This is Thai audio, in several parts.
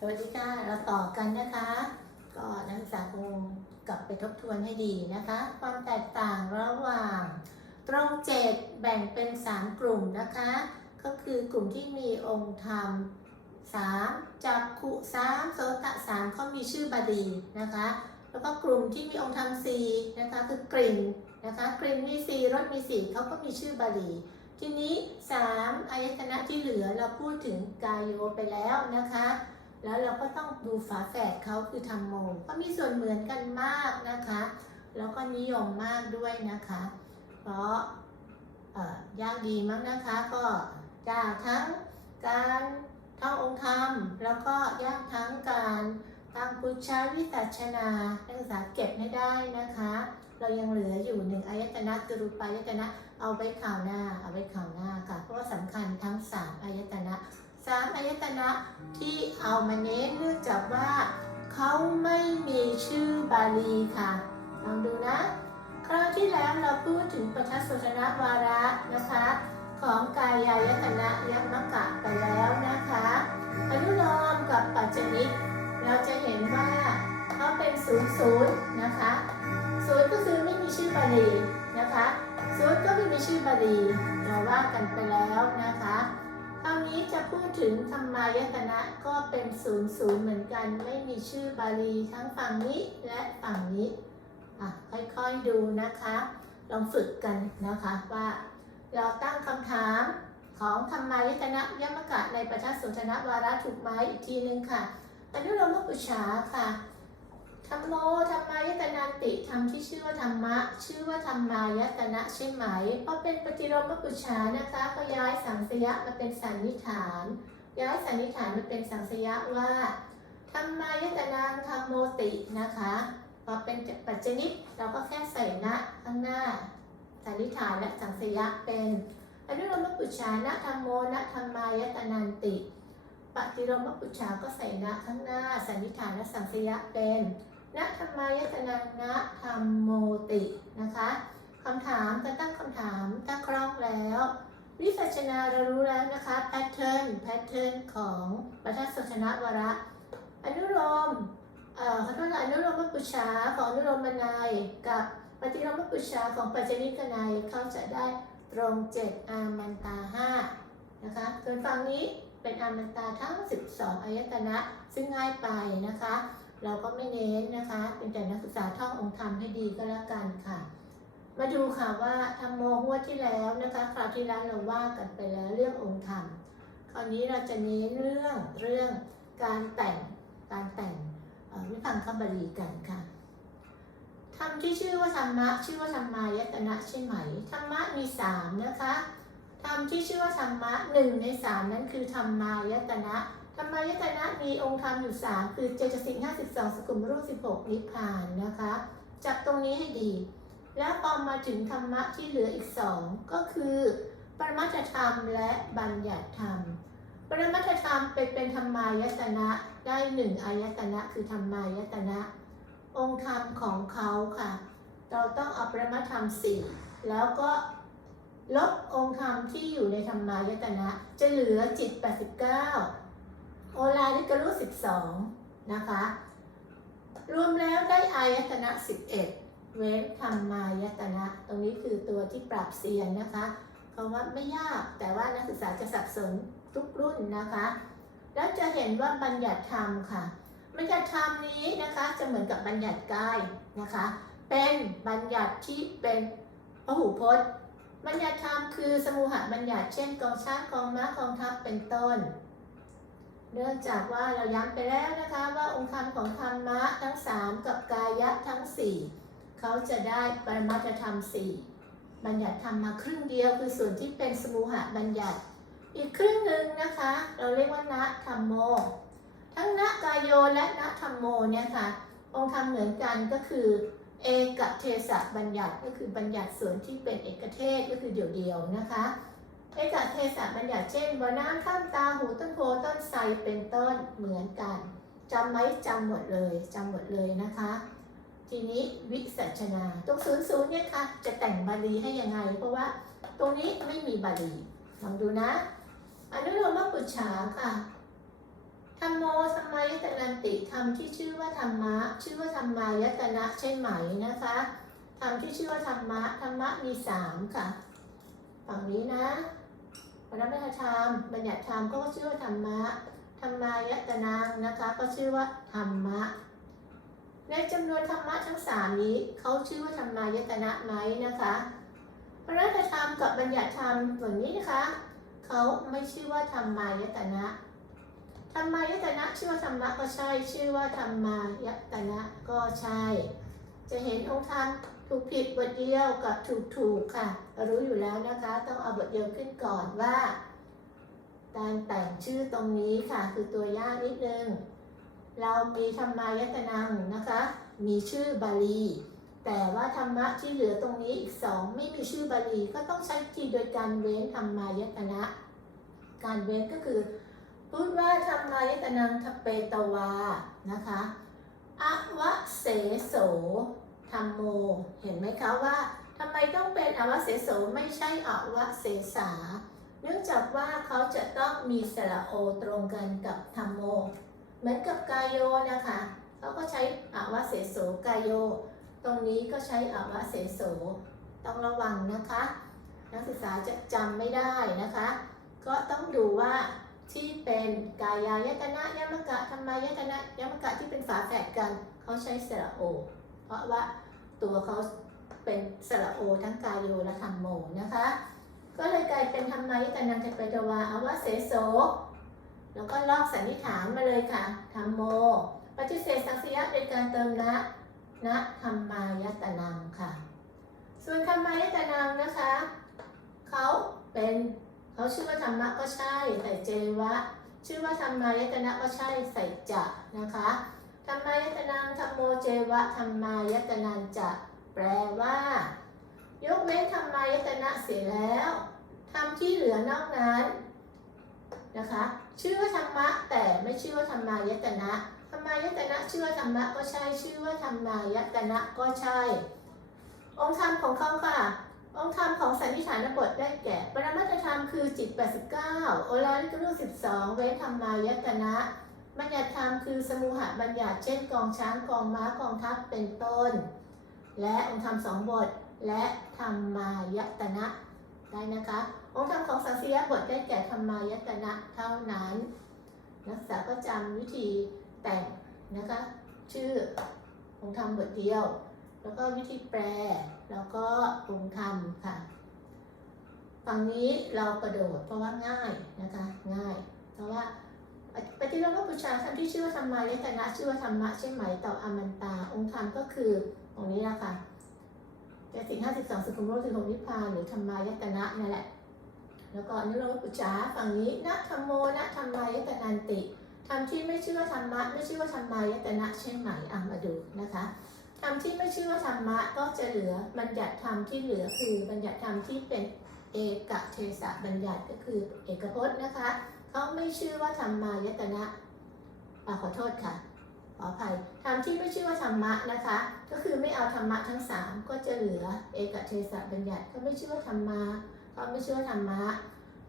สวัสดีค่ะเราต่อกันนะคะ ก็นักศึกษาคงกลับไปทบทวนให้ดีนะคะ ความแตกต่างระหว่าง ตรงเจ็ดแบ่งเป็น 3 กลุ่มนะคะ ก็คือกลุ่มที่มีองค์ธรรม 3จักขุ3โสตะ3เขามีชื่อบาลีนะคะ แล้วก็กลุ่มที่มีองค์ธรรม4นะคะคือกลิ่นนะคะกลิ่นมี4รสมี4เขาก็มีชื่อบาลีทีนี้ 3อายตนะที่เหลือเราพูดถึงกายโยไปแล้วนะคะ แล้วเราก็ต้องดูฝาแฝดเขาคือธรรมโมก็มีส่วนเหมือนกันมากนะคะ แล้วก็นิยมมากด้วยนะคะ เพราะยากดีมั้งนะคะ ก็ยากทั้งการท่ององค์ธรรม แล้วก็ยากทั้งการตั้งพุชาวิสัชนานักศึกษาเก็บให้ได้นะคะ เรายังเหลืออยู่หนึ่งอายตนะกรุปายตนะเอาไว้ข่าวหน้าเอาไว้ข่าวหน้าค่ะ เพราะว่าสำคัญทั้ง 3 อายตนะ สามอายตนะที่เอามาเน้นเนื่องจากว่าเขาไม่มีชื่อบาลีค่ะ ลองดูนะ คราวที่แล้วเราพูดถึงปัทสสนะวาระนะคะ ของกายายตนะยัมมกะไปแล้วนะคะอนุโลมกับปัจจนิกเราจะเห็นว่าเขาเป็นศูนย์ศูนย์นะคะศูนย์ก็คือไม่มีชื่อบาลีนะคะศูนย์ก็ไม่มีชื่อบาลีเราว่ากันไปแล้วนะคะ คราวนี้จะพูดถึงธรรมายตนะก็เป็นศูนย์ศูนย์เหมือนกัน ไม่มีชื่อบาลีทั้งฝั่งนี้และฝั่งนี้อะค่อยๆดูนะคะ ลองฝึกกันนะคะว่าเราตั้งคำถามของธรรมายตนะยมกะในประทัสสุทนวาระถูกไหมอีกทีหนึ่งค่ะอนุโลมปุชฌาค่ะ ธรรมโมธรรมายตนาติธรรมที่ชื่อว่าธรรมะ ชื่อว่าธรรมายตนะใช่ไหม เพราะเป็นปฏิโลมปุชานะคะก็ย้ายสังสยะมาเป็นสันนิฐาน ย้ายสันนิฐานมาเป็นสังสยะว่าธรรมายตนาธรรมโมตินะคะพอเป็นปัจจนิกเราก็แค่ใส่ณข้างหน้า สันนิฐานและสังสยะเป็นอนุโลมปุจฉานะธรรมโมนะธรรมายตนันติปฏิโลมปุจฉาก็ใส่ณข้างหน้า สันนิฐานและสังสยะเป็น ณธรรมายตนังนะธรรมโมตินะคะคำถามการตั้งคำถามถ้าคล่องแล้ว วิสัชนาเรารู้แล้วนะคะแพทเทิร์นแพทเทิร์นของปัทสชนะวระอนุโลมเอ่อขอโทษนะอนุโลมปุชาของอนุโลมนายกับปฏิโลมปุชาของปัจจนิกนายเขาจะได้ตรงเจ็ดอามันตาห้านะคะส่วนฝั่งนี้เป็นอามันตาทั้ง 12 อายตนะซึ่งง่ายไปนะคะ เราก็ไม่เน้นนะคะ เป็นแต่นักศึกษาท่ององค์ธรรมให้ดีก็แล้วกันค่ะ มาดูค่ะว่าธรรมโมหัวที่แล้วนะคะ คราวที่แล้วเราว่ากันไปแล้วเรื่ององค์ธรรม คราวนี้เราจะเน้นเรื่องเรื่องการแต่งการแต่งวิพังคบาลีกันค่ะธรรมที่ชื่อว่าธรรมะชื่อว่าธรรมายตนะใช่ไหมธรรมะมีสามนะคะธรรมที่ชื่อว่าธรรมะหนึ่งในสามนั้นคือธรรมายตนะ ธรรมายตนะมีองค์ธรรมอยู่สามคือเจตสิกห้าสิบสองสกุลรูปสิบหกนิพพานนะคะจับตรงนี้ให้ดี แล้วพอมาถึงธรรมะที่เหลืออีกสองก็คือปรมัตถธรรมและบัญญัติธรรม ปรมัตถธรรมไปเป็นธรรมายตนะได้หนึ่งอายตนะคือธรรมายตนะ องค์ธรรมของเขาค่ะ เราต้องเอาปรมัตธรรมสี่แล้วก็ลบองค์ธรรมที่อยู่ในธรรมายตนะ จะเหลือจิต 89 โอลาลิกรุ12นะคะ รวมแล้วได้อายตนะ11เว้นธรรมายตนะ ตรงนี้คือตัวที่ปรับเซียนนะคะเพราะว่าไม่ยากแต่ว่านักศึกษาจะสับสนทุกรุ่นนะคะ แล้วจะเห็นว่าบัญญัติธรรมค่ะ บัญญัติธรรมนี้นะคะจะเหมือนกับบัญญัติกายนะคะ เป็นบัญญัติที่เป็นพหูพจน์ บัญญัติธรรมคือสมุหบัญญัติเช่นกองช้างกองม้ากองทัพเป็นต้น เนื่องจากว่าเราย้ำไปแล้วนะคะว่าองค์ธรรมของธรรมะทั้ง 3 กับกายะทั้ง 4 เขาจะได้ปรมัตถธรรม 4 บัญญัติธรรมมาครึ่งเดียวคือส่วนที่เป็นสมุหบัญญัติ อีกครึ่งหนึ่งนะคะ เราเรียกว่านะธรรมโม ทั้งนะกายโยและนะธรรมโมเนี่ยค่ะองค์ธรรมเหมือนกันก็คือเอกเทศบัญญัติก็คือบัญญัติส่วนที่เป็นเอกเทศก็คือเดี่ยวๆนะคะ เอกเทศะบัญญัติเช่นว่าน้ำข้ามตาหูต้นโพต้นไทรเป็นต้นเหมือนกันจำไหมจำหมดเลยจำหมดเลยนะคะ ทีนี้วิสัชนาตรงศูนย์ศูนย์เนี่ยค่ะ จะแต่งบาลีให้ยังไง เพราะว่าตรงนี้ไม่มีบาลีลองดูนะอนุโลมปุจฉาค่ะธรรมโมธรรมายตนันติธรรมที่ชื่อว่าธรรมะ ชื่อว่าธรรมายตนะใช่ไหมนะคะธรรมที่ชื่อว่าธรรมะธรรมะมีสามค่ะ ฝั่งนี้นะ ปรมัตถธรรมบัญญัติธรรมก็ชื่อว่าธรรมะ ธรรมายตนังนะคะ ก็ชื่อว่าธรรมะ ในจำนวนธรรมะทั้งสามนี้เขาชื่อว่าธรรมายตนะไหมนะคะปรมัตถธรรมกับบัญญัติธรรมส่วนนี้นะคะเขาไม่ชื่อว่าธรรมายตนะธรรมายตนะชื่อว่าธรรมะก็ใช่ ชื่อว่าธรรมายตนะก็ใช่ จะเห็นองค์ธรรม ถูกผิดบทเดียวกับถูกถูกค่ะ รู้อยู่แล้วนะคะ ต้องเอาบทเดียวขึ้นก่อนว่า การแต่งชื่อตรงนี้ค่ะ คือตัวยากนิดนึง เรามีธรรมายตนังนะคะ มีชื่อบาลี แต่ว่าธรรมะที่เหลือตรงนี้อีกสองไม่มีชื่อบาลีก็ต้องใช้ทีโดยการเว้นธรรมายตนะ การเว้นก็คือพูดว่าธรรมายตนังทเปตวานะคะอวะเสโส ธรรมโม เห็นไหมคะว่าทำไมต้องเป็นอวเสโสไม่ใช่อวเสสา เนื่องจากว่าเขาจะต้องมีสระโอตรงกันกับธรรมโม เหมือนกับกายโยนะคะเขาก็ใช้อวเสโสกายโย ตรงนี้ก็ใช้อวเสโสต้องระวังนะคะ นักศึกษาจะจำไม่ได้นะคะ ก็ต้องดูว่าที่เป็นกายายตนะยมกะธรรมายตนะยมกะที่เป็นฝาแฝดกัน เขาใช้สระโอ เพราะว่าตัวเขาเป็นสระโอทั้งกายโยและธรรมโมนะคะ ก็เลยกลายเป็นธรรมายตนังเทปตวาอวเสโส แล้วก็ลอกสันนิษฐานมาเลยค่ะธรรมโม ปฏิเสธสังสยะเป็นการเติมนะนะธรรมายตนังค่ะ ส่วนธรรมายตนังนะคะเขาเป็นเขาชื่อว่าธรรมะก็ใช่ใส่เจวะ ชื่อว่าธรรมายตนะก็ใช่ใส่จะนะคะ ธรรมายตนังธรรมโมเจวะธรรมายตนันจะแปลว่า ยกเว้นธรรมายตนะเสียแล้วธรรมที่เหลือนอกนั้นนะคะชื่อว่าธรรมะแต่ไม่ชื่อว่าธรรมายตนะธรรมายตนะชื่อว่าธรรมะก็ใช่ชื่อว่าธรรมายตนะก็ใช่ องค์ธรรมของเขาค่ะ องค์ธรรมของสันนิษฐานบทได้แก่ ปรมัตธรรมคือจิต 89 โอลาลิกรูป12 เว้นธรรมายตนะ บัญญัติธรรมคือสมุหะบัญญัติเช่นกองช้างกองม้ากองทัพเป็นต้น และองค์ธรรมสองบท และธรรมายตนะ ได้นะคะ องค์ธรรมของสังสียบทได้แก่ธรรมายตนะเท่านั้น นักศึกษาก็จำวิธีแต่งนะคะ ชื่อองค์ธรรมบทเดียว แล้วก็วิธีแปล แล้วก็องค์ธรรมค่ะฝั่งนี้เรากระโดดเพราะว่าง่ายนะคะง่าย เพราะว่า ปฏิโลมปุชาธรรมที่ชื่อว่าธรรมายตนะชื่อว่าธรรมะใช่ไหมต่ออมันตา องค์ธรรมก็คือตรงนี้ละค่ะเจ็ดสิ่งห้าสิบสองสุขุมโลกสิบหกนิพพานหรือธรรมายตนะนั่นแหละ แล้วก็อนุโลมปุจฉาฝั่งนี้นะธรรมโมนะธรรมายตนันติธรรมที่ไม่ชื่อว่าธรรมะไม่ชื่อว่าธรรมายตนะใช่ไหมอะมาดูนะคะธรรมที่ไม่ชื่อว่าธรรมะก็จะเหลือบัญญัติธรรมที่เหลือคือบัญญัติธรรมที่เป็นเอกเทศะบัญญัติก็คือเอกพจน์นะคะ เขาไม่ชื่อว่าธรรมายตนะอขอโทษค่ะ ขออภัยธรรมที่ไม่ชื่อว่าธรรมะนะคะ ก็คือไม่เอาธรรมะทั้งสามก็จะเหลือเอกเทศะบัญญัติก็ไม่ชื่อว่าธรรมะเขาไม่ชื่อว่าธรรมะ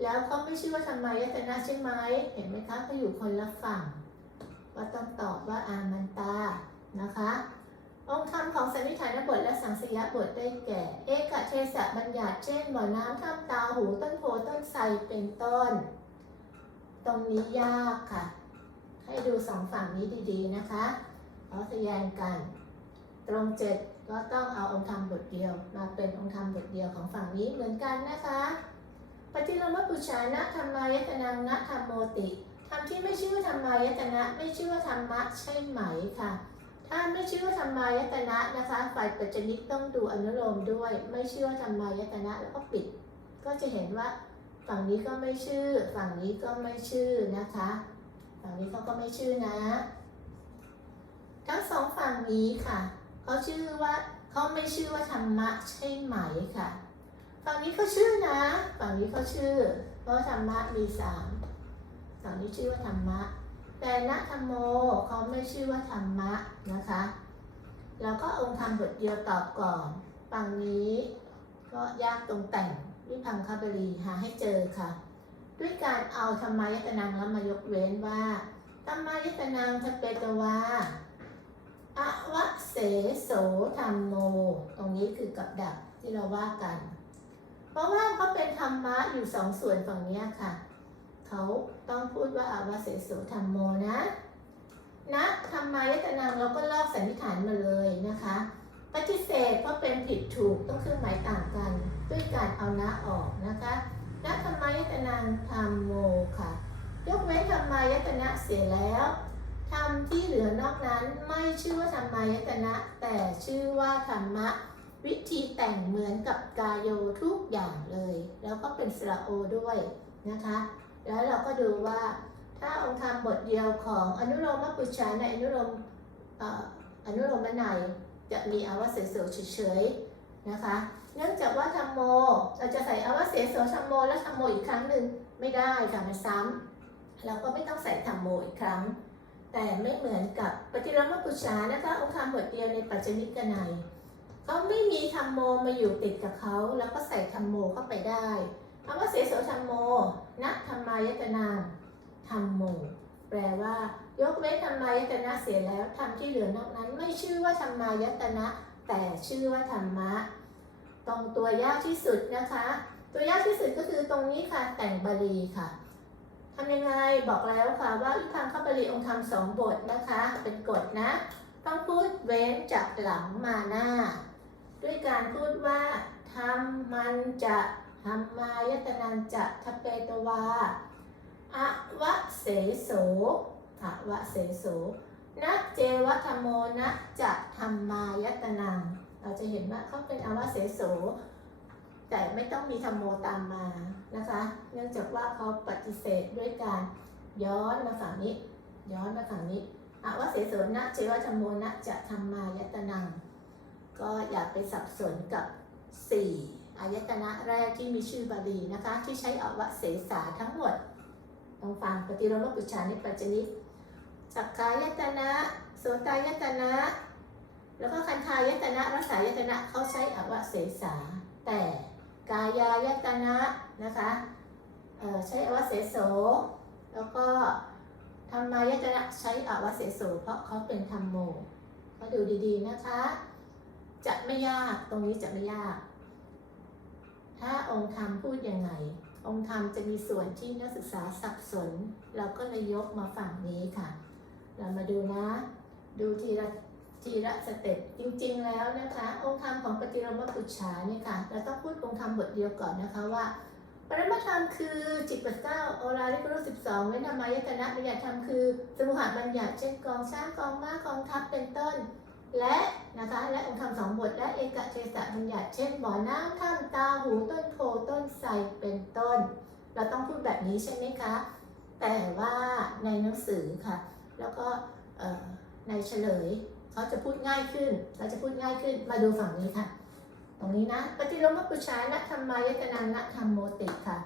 แล้วเขาไม่ชื่อว่าธรรมายตนะใช่ไหมเห็นไหมคะเขาอยู่คนละฝั่งก็ต้องตอบว่าอามันตานะคะองค์ธรรมของสันนิฐานบทและสังสยบทได้แก่ เอกเทศะบัญญัติเช่นบ่อน้ำท่ามตาหูต้นโพต้นไทรเป็นต้น ตรงนี้ยากค่ะ ให้ดูสองฝั่งนี้ดีๆนะคะเอาทะแยงกัน ตรงเจ็ดก็ต้องเอาองค์ธรรมบทเดียว มาเป็นองค์ธรรมบทเดียวของฝั่งนี้เหมือนกันนะคะปฏิโลมปุชานะธรรมายตนังนะธรรมโมติธรรมที่ไม่ชื่อว่าธรรมายตนะไม่ชื่อว่าธรรมะใช่ไหมค่ะ ถ้าไม่ชื่อว่าธรรมายตนะนะคะฝ่ายปัจจนิกต้องดูอนุโลมด้วย ไม่ชื่อว่าธรรมายตนะแล้วก็ปิด ก็จะเห็นว่า ฝั่งนี้ก็ไม่ชื่อ ฝั่งนี้ก็ไม่ชื่อนะคะ ฝั่งนี้เขาก็ไม่ชื่อนะ ทั้งสองฝั่งนี้ค่ะเขาชื่อว่าเขาไม่ชื่อว่าธรรมะใช่ไหมค่ะ ฝั่งนี้เขาชื่อนะ ฝั่งนี้เขาชื่อ เพราะธรรมะมีสามฝั่งนี้ชื่อว่าธรรมะ แต่นะธรรมโมเขาไม่ชื่อว่าธรรมะนะคะแล้วก็องค์ธรรมบทเดียวตอบก่อน ฝั่งนี้ก็ยากตรงแต่ง วิพังคบรีหาให้เจอค่ะ ด้วยการเอาธรรมายตนังแล้วมายกเว้นว่าธรรมายตนางทเปตวาอวะเสโสธรรมโม ตรงนี้คือกับดักที่เราว่ากัน เพราะว่าเขาเป็นธรรมะอยู่สองส่วนฝั่งนี้ค่ะ เขาต้องพูดว่าอาวะเสโสธรรมโมนะนะธรรมายตนางเราก็ลอกสันนิษฐานมาเลยน ปฏิเสธเพราะเป็นผิดถูกต้องเครื่องหมายต่างกัน ด้วยการเอานะออกนะคะนะธรรมายตนางธรรมโมค่ะ ยกเว้นธรรมายตนะเสียแล้วธรรมที่เหลือนอกนั้นไม่ชื่อว่าธรรมายตนะ แต่ชื่อว่าธรรมะ วิธีแต่งเหมือนกับกายโยทุกอย่างเลย แล้วก็เป็นสระโอด้วยนะคะ แล้วเราก็ดูว่า ถ้าองค์ธรรมบทเดียวของอนุโลมปุจฉาในอนุโลมเอ่ออนุโลมนัย จะมีอาวเสโสเฉยๆนะคะ เนื่องจากว่าธรรมโม เราจะใส่อาวเสโสธรรมโมและธรรมโมอีกครั้งหนึ่งไม่ได้ค่ะมันซ้ำเราก็ไม่ต้องใส่ธรรมโมอีกครั้ง แต่ไม่เหมือนกับปฏิรมปุจฉานะคะองค์ธรรมบทเดียวในปัจจนิกนัยเขาไม่มีธรรมโมมาอยู่ติดกับเขา แล้วก็ใส่ธรรมโมเข้าไปได้อาวเสโสธรรมโมนะธรรมายตนาธรรมโม แปลว่า ยกเว้นธรรมายตนะเสียแล้วธรรมที่เหลือนอกนั้นไม่ชื่อว่าธรรมายตนะ แต่ชื่อว่าธรรมะ ตรงตัวยากที่สุดนะคะ ตัวยากที่สุดก็คือตรงนี้ค่ะแต่งบาลีค่ะทำยังไงบอกแล้วค่ะว่าวิพังคบาลีองค์ธรรมสองบทนะคะ เป็นกฎนะ ต้องพูดเว้นจากหลังมาหน้า ด้วยการพูดว่าธรรมมันจะธรรมายตนันจะทะเปตวาอะวะเสโส อวะเสโสนะเจวะธรรมโมนะจะธรรมายตนัง เราจะเห็นว่าเขาเป็นอาวะเสโสแต่ไม่ต้องมีธรรมโมตามมานะคะ เนื่องจากว่าเขาปฏิเสธด้วยการย้อนมาฝั่งนี้ ย้อนมาฝั่งนี้อาวะเสโสนะเจวะธรรมโมนะจะธรรมายตนัง ก็อย่าไปสับสนกับ4อายตนะแรกที่มีชื่อบาลีนะคะ ที่ใช้อวเสสาทั้งหมดต้องฟังปฏิโลมปุจฉานิปัจจนิ สักกายตนะโสตายตนะ แล้วก็คันธายตนะรักษายตนะเขาใช้อวเสสา แต่กายายตนะนะคะเอ่อใช้อวเสโส แล้วก็ธรรมายตนะใช้อวเสโส เพราะเขาเป็นธรรมโมก็ดูดีๆนะคะ จะไม่ยากตรงนี้จะไม่ยาก ถ้าองค์ธรรมพูดยังไง องค์ธรรมจะมีส่วนที่นักศึกษาสับสน เราก็เลยยกมาฝั่งนี้ค่ะ เรามาดูนะ ดูทีละทีละสเต็ปจริงๆแล้วนะคะ องค์ธรรมของปฏิโลมปุจฉาเนี่ยค่ะเราต้องพูดองค์ธรรมบทเดียวก่อนนะคะว่าปรมาธรรมคือจิตปัสเก้าโอราลิกรุสิบสองเว้นธรรมายตนะบัญญัติธรรมคือสมุหบัญญัติเช่นกองช้างกองม้ากองทัพเป็นต้น และนะคะและองค์ธรรมสองบท และเอกเทศะบัญญัติเช่นบ่อน้ำถ้ำตาหูต้นโพต้นไทรเป็นต้น เราต้องพูดแบบนี้ใช่ไหมคะ แต่ว่าในหนังสือค่ะ แล้วก็ในเฉลยเขาจะพูดง่ายขึ้นเราจะพูดง่ายขึ้นมาดูฝั่งนี้ค่ะ ตรงนี้นะปฏิโลมปุชานะธรรมายตนานะธรรมโมติค่ะ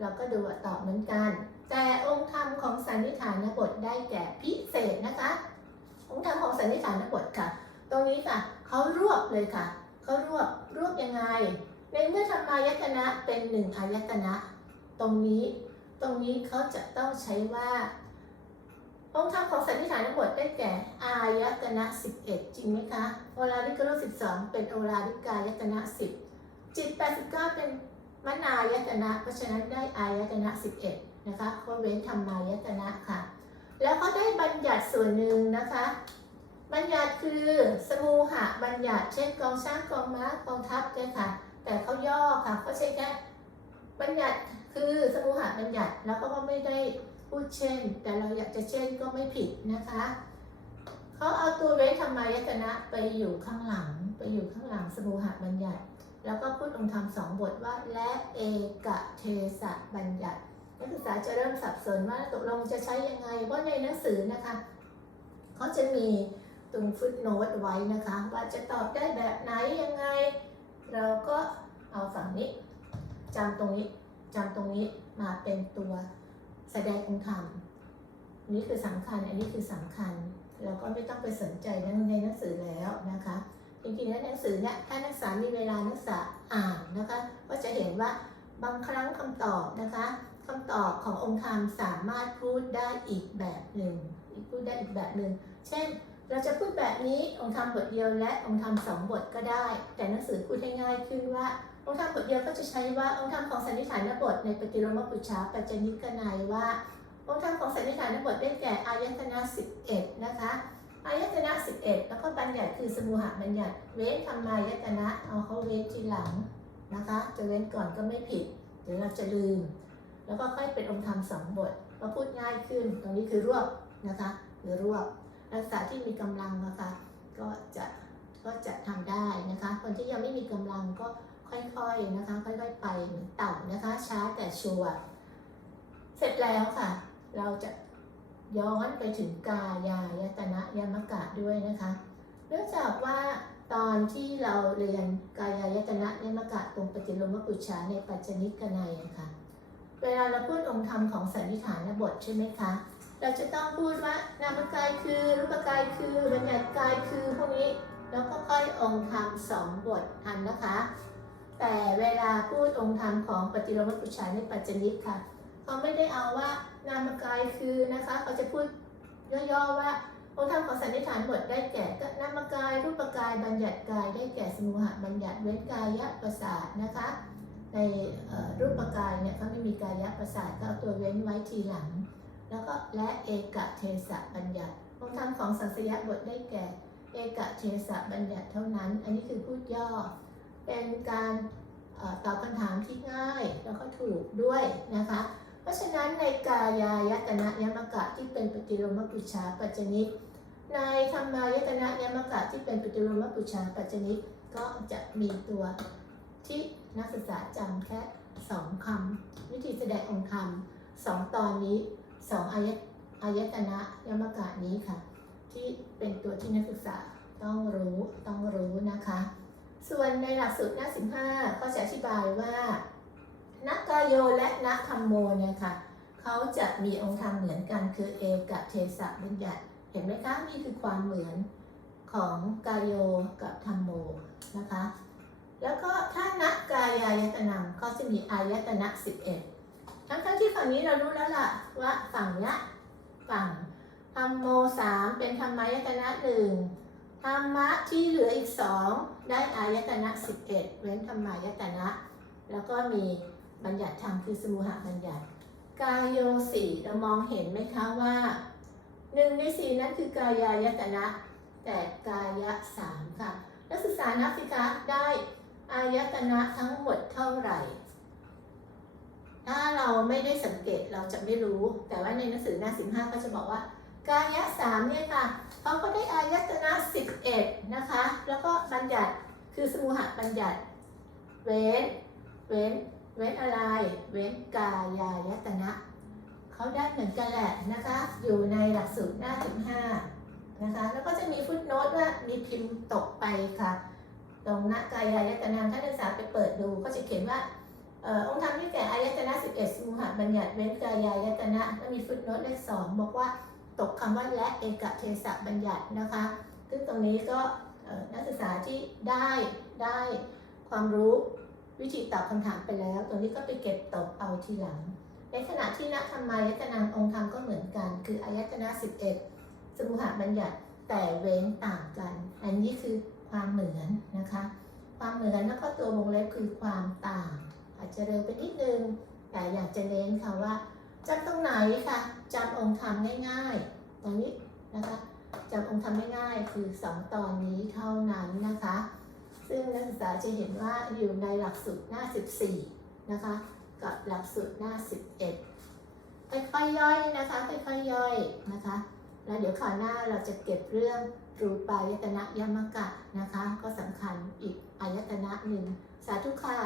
เราก็ดูตอบเหมือนกัน แต่องค์ธรรมของสันนิฐานบทได้แก่พิเศษนะคะ องค์ธรรมของสันนิฐานบทค่ะ ตรงนี้ค่ะเขารวบเลยค่ะเขารวบรวบยังไงในเมื่อธรรมายตนะเป็นหนึ่งอายตนะ ตรงนี้ตรงนี้เขาจะต้องใช้ว่า องค์ธรรมของสันนิษฐานบทได้แก่ อายตนะ 11 จริงไหมคะโอลาริกรู12 เป็นโอลาริกายตนะ 10 จิต 89 เป็นมนายตนะ เพราะฉะนั้นได้อายตนะ 11 นะคะเขาเว้นธรรมายตนะค่ะ แล้วเขาได้บัญญัติส่วนหนึ่งนะคะ บัญญัติคือสมูหะบัญญัติเช่นกองช้างกองม้ากองทัพเนี่ยค่ะ แต่เขาย่อค่ะเขาใช้แค่บัญญัติคือสมูหะบัญญัติแล้วก็ไม่ได้ พูดเช่น แต่เราอยากจะเช่นก็ไม่ผิดนะคะเขาเอาตัวเวทธรรมายตนะไปอยู่ข้างหลัง ไปอยู่ข้างหลังสมูหะบัญญัติ แล้วก็พูดองค์ธรรมสองบทว่า และเอกเทสะบัญญัตินักศึกษาจะเริ่มสับสนว่าตกลงจะใช้ยังไงเพราะในหนังสือนะคะเขาจะมีตรงฟุตโนตไว้นะคะ ว่าจะตอบได้แบบไหนยังไง เราก็เอาฝั่งนี้จำตรงนี้จำตรงนี้มาเป็นตัว แสดงองค์ธรรมนี่คือสำคัญ อันนี้คือสำคัญเราก็ไม่ต้องไปสนใจในหนังสือแล้วนะคะ จริงๆแล้วหนังสือเนี่ยถ้านักศึกษามีเวลานักศึกษาอ่านนะคะ ก็จะเห็นว่าบางครั้งคำตอบนะคะคคำตอบขององค์ธรรมสามารถพูดได้อีกแบบหนึ่งอีกพูดได้อีกแบบหนึ่ง เช่น เราจะพูดแบบนี้องค์ธรรมบทเดียวและองค์ธรรมสองบทก็ได้ แต่หนังสือพูดให้ง่ายขึ้นว่า องค์ธรรมบทเดียวก็จะใช้ว่าองค์ธรรมของสันนิษฐานบทในปฏิโลมปุชฌาปัจจนิกนัยว่าองค์ธรรมของสันนิษฐานบทได้แก่อายตนะ11 นะคะอายตนะ11 แล้วก็บัญญัติคือสมุหบัญญัติ เว้นธรรมายตนะเอาเขาเว้นทีหลังนะคะ จะเว้นก่อนก็ไม่ผิดหรือเราจะลืม แล้วก็ค่อยเป็นองค์ธรรมสองบทก็พูดง่ายขึ้น ตรงนี้คือรวบนะคะหรือรวบนักศึกษาที่มีกำลังนะคะ ก็จะก็จะทำได้นะคะ คนที่ยังไม่มีกำลังก็ ค่อยๆนะคะ ค่อยๆไปเหมือนเต่านะคะ ช้าแต่ชัวร์เสร็จแล้วค่ะ เราจะย้อนไปถึงกายายตนะยมกะด้วยนะคะเนื่องจากว่าตอนที่เราเรียนกายายตนะยมกะตรงปฏิโลมปุจฉาในปัจจนิกนัยอะคะเวลาเราพูดองค์ธรรมของสันนิฐานบทใช่ไหมคะ เราจะต้องพูดว่านามกายคือ รูปกายคือบัญญัติกายคือพวกนี้ แล้วก็ค่อยองค์ธรรมสองบททันนะคะ แต่เวลาพูดองค์ธรรมของปฏิโลมปุจฉาในปัจจนิกค่ะ เขาไม่ได้เอาว่านามกายคือนะคะ เขาจะพูดย่อๆว่าองค์ธรรมของสันนิษฐานบทได้แก่นามกายรูปกายบัญญัติกายได้แก่สมุหบัญญัติเว้นกายะประสาทนะคะ ในรูปกายเนี่ยเขาไม่มีกายะประสาทก็เอาตัวเว้นไว้ทีหลัง แล้วก็และเอกเทศะบัญญัติองค์ธรรมของสังสยบทได้แก่ เอกเทศะบัญญัติเท่านั้น อันนี้คือพูดย่อ เป็นการอตอบคำถามที่ง่ายแล้วก็ถูกด้วยนะคะ เพราะฉะนั้นในกายายตนะยมกะที่เป็นปฏิโลมปุชาปัจจนิกในธรรมายตนะยมกะที่เป็นปฏิโลมปุชาปัจจนิกก็จะมีตัวที่นักศึกษาจำแค่สองคำวิธีแสดงองค์ธรรมสองตอนนี้สองอายตอายตนะยมกะนี้ค่ะ ที่เป็นตัวที่นักศึกษาต้องรู้ต้องรู้นะคะ ส่วนในหลักสูตรหน้า 15 ก็จะอธิบายว่า นักกายโยและนักธรรมโมเนี่ยค่ะเขาจะมีองค์ธรรมเหมือนกันคือเอกเทศะบัญญัติ เห็นไหมคะนี่คือความเหมือนของกายโยกับธรรมโมนะคะ แล้วก็ถ้านักกายายตนังเขาจะมีอายตนะ 11ทั้งทั้งๆที่ฝั่งนี้เรารู้แล้วล่ะว่าฝั่งเนี้ยฝั่งธรรมโมสามเป็นธรรมายตนะหนึ่ง ธรรมะที่เหลืออีกสองได้อายตนะ11 เว้นธรรมายตนะ แล้วก็มีบัญญัติธรรมคือสมุหบัญญัติ กายโยสี่เรามองเห็นไหมคะว่าหนึ่งในสี่นั้นคือกายายตนะ แต่กายะสามค่ะนักศึกษานักฟิกะได้อายตนะทั้งหมดเท่าไหร่ ถ้าเราไม่ได้สังเกตเราจะไม่รู้ แต่ว่าในหนังสือหน้าสิบห้าก็จะบอกว่า กายะสามเนี่ยค่ะเขาก็ได้อายตนะ11นะคะ แล้วก็บัญญัติคือสมุหบัญญัติ เว้น เว้น เว้นอะไร เว้นกายายตนะเขาได้เหมือนกันแหละนะคะ อยู่ในหลักสูตรหน้า15นะคะ แล้วก็จะมีฟุตโนตว่ามีพิมพ์ตกไปค่ะ ตรงหน้ากายายตนะถ้านักศึกษาไปเปิดดูก็จะเขียนว่าเอ่อองค์ธรรมที่แก่อายตนะ11สมุหบัญญัติเว้นกายายตนะแล้วมีฟุตโนตเลขสองบอกว่า ตกคำว่าและเอกเทศบัญญัตินะคะ ซึ่งตรงนี้ก็นักศึกษาที่ได้ได้ความรู้วิธีตอบคำถามไปแล้วตรงนี้ก็ไปเก็บตกเอาทีหลัง ในขณะที่นักธรรมายตนังองค์ธรรมก็เหมือนกัน คืออายตนะ 11 สมุหบัญญัติแต่เว้นต่างกัน อันนี้คือความเหมือนนะคะ ความเหมือนแล้วก็ตัววงเล็บคือความต่าง อาจจะเร็วไปนิดนึง แต่อยากจะเน้นค่ะว่าจำตรงไหนค่ะ จำองค์ธรรมง่ายๆ ตรงนี้นะคะจำองค์ธรรมง่ายๆ คือ 2 ตอนนี้เท่านั้นนะคะ ซึ่งนักศึกษาจะเห็นว่าอยู่ในหลักสูตรหน้า 14 นะคะ กับหลักสูตรหน้า 11 ค่อยๆย่อยนะคะไปค่อยๆย่อยนะคะ แล้วเดี๋ยวคราวหน้าเราจะเก็บเรื่องรูปายตนะยมกะนะคะ ก็สำคัญอีกอายตนะหนึ่งสาธุค่ะ